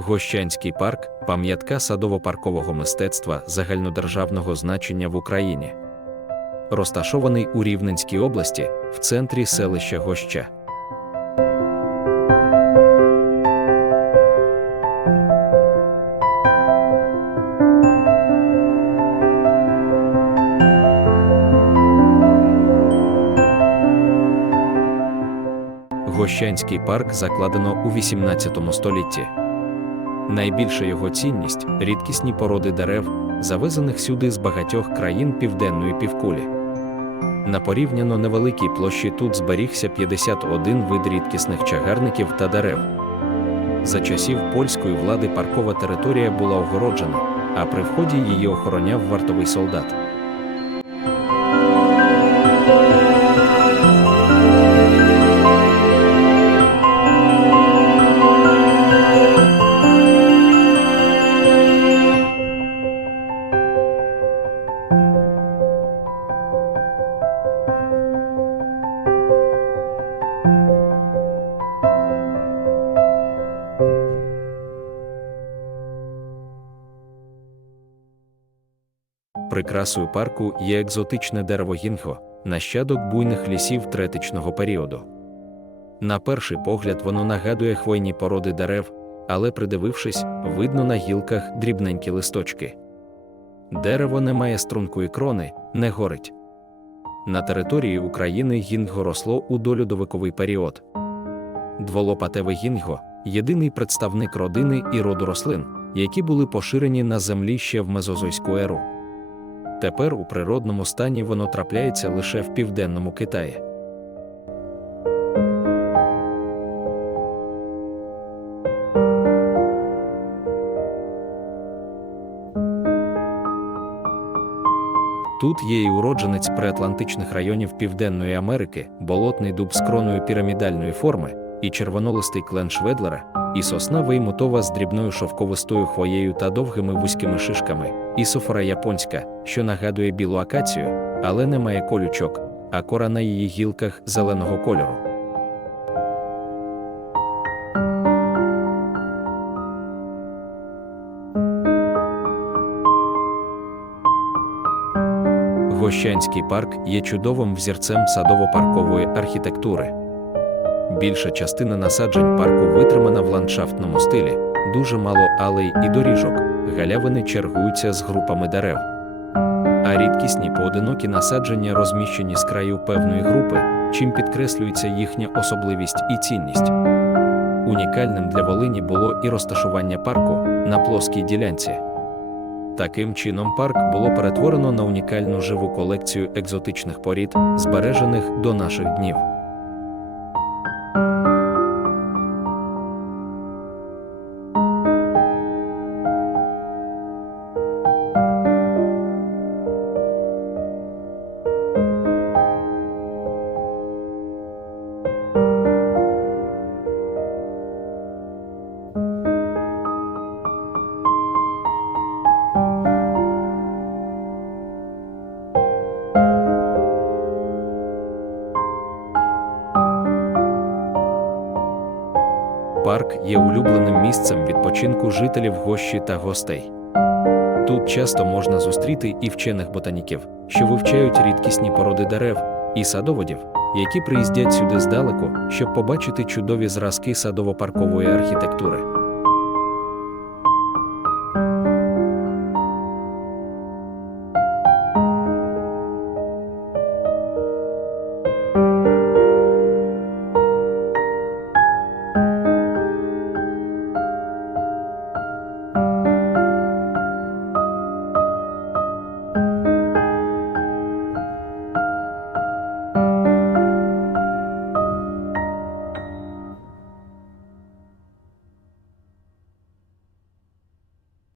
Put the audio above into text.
Гощанський парк пам'ятка садово-паркового мистецтва загальнодержавного значення в Україні. Розташований у Рівненській області в центрі селища Гоща. Гощанський парк закладено у 18 столітті. Найбільша його цінність рідкісні породи дерев, завезених сюди з багатьох країн південної півкулі. На порівняно невеликій площі тут зберігся 51 вид рідкісних чагарників та дерев. За часів польської влади паркова територія була огороджена, а при вході її охороняв вартовий солдат. Прикрасою парку є екзотичне дерево гінго, нащадок буйних лісів третичного періоду. На перший погляд воно нагадує хвойні породи дерев, але придивившись, видно на гілках дрібненькі листочки. Дерево не має стрункої крони, не горить. На території України гінго росло у долюдовиковий період. Дволопатеве гінго єдиний представник родини і роду рослин, які були поширені на землі ще в мезозойську еру. Тепер у природному стані воно трапляється лише в південному Китаї. Тут є і уродженець приатлантичних районів Південної Америки, болотний дуб з кроною пірамідальної форми, і червонолистий клен Шведлера, і сосна веймутова з дрібною шовковистою хвоєю та довгими вузькими шишками, і софора японська, що нагадує білу акацію, але не має колючок, а кора на її гілках зеленого кольору. Гощанський парк є чудовим взірцем садово-паркової архітектури. Більша частина насаджень парку витримана в ландшафтному стилі, дуже мало алей і доріжок, галявини чергуються з групами дерев. А рідкісні поодинокі насадження розміщені з краю певної групи, чим підкреслюється їхня особливість і цінність. Унікальним для Волині було і розташування парку на плоскій ділянці. Таким чином, парк було перетворено на унікальну живу колекцію екзотичних порід, збережених до наших днів. Парк є улюбленим місцем відпочинку жителів гощі та гостей. Тут часто можна зустріти і вчених ботаніків, що вивчають рідкісні породи дерев, і садоводів, які приїздять сюди здалеку, щоб побачити чудові зразки садово-паркової архітектури.